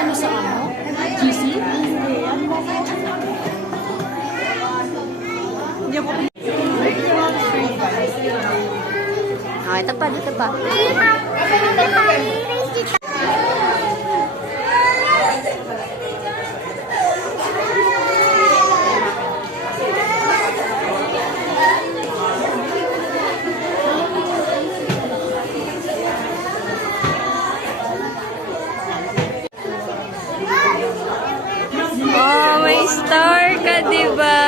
ano sa ano? GC? Hindi ako. Oh, ito pa, dito pa. Oh, may star ka, diba?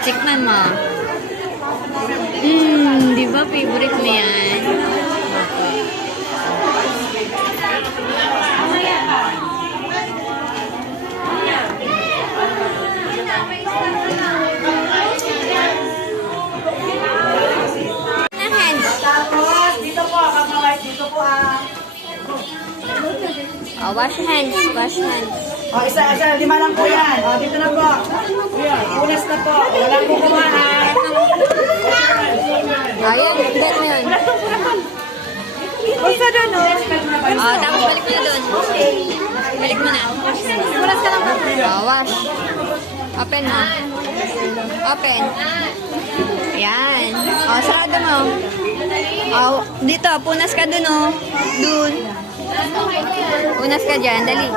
Tikman mo. Di ba favorite mo yan? Tapos, dito po, kamaway, dito po Oh, wash hands, wash hands. O, isa, lima lang po yan. O, dito na po. Unas na po. Walang kukuha ha. Ayan, bet mo yun. Basta doon, o. Oh, tapos balik mo na doon. Balik mo na. Unas ka lang po. Oh, wash. Open mo. Open. Ayan. Oh, sarado mo. Oh, dito, punas ka dun, oh. Dun. Punas ka dyan, dali.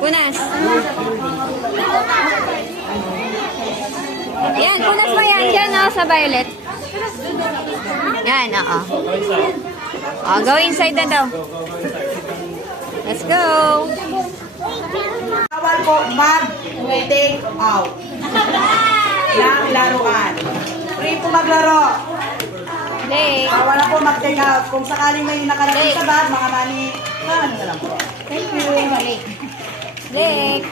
Punas. Yan, punas mo yan. Dyan, oh, sa violet. Yan, oo. Oh, go inside na daw. Let's go. Bawal po mag-take out ng laruan. Free po maglaro. Lake. Bawal na po mag-take out. Kung sakaling may nakalagay sa bag, mga mani, ano na lang po. Thank you. Lake. Lake.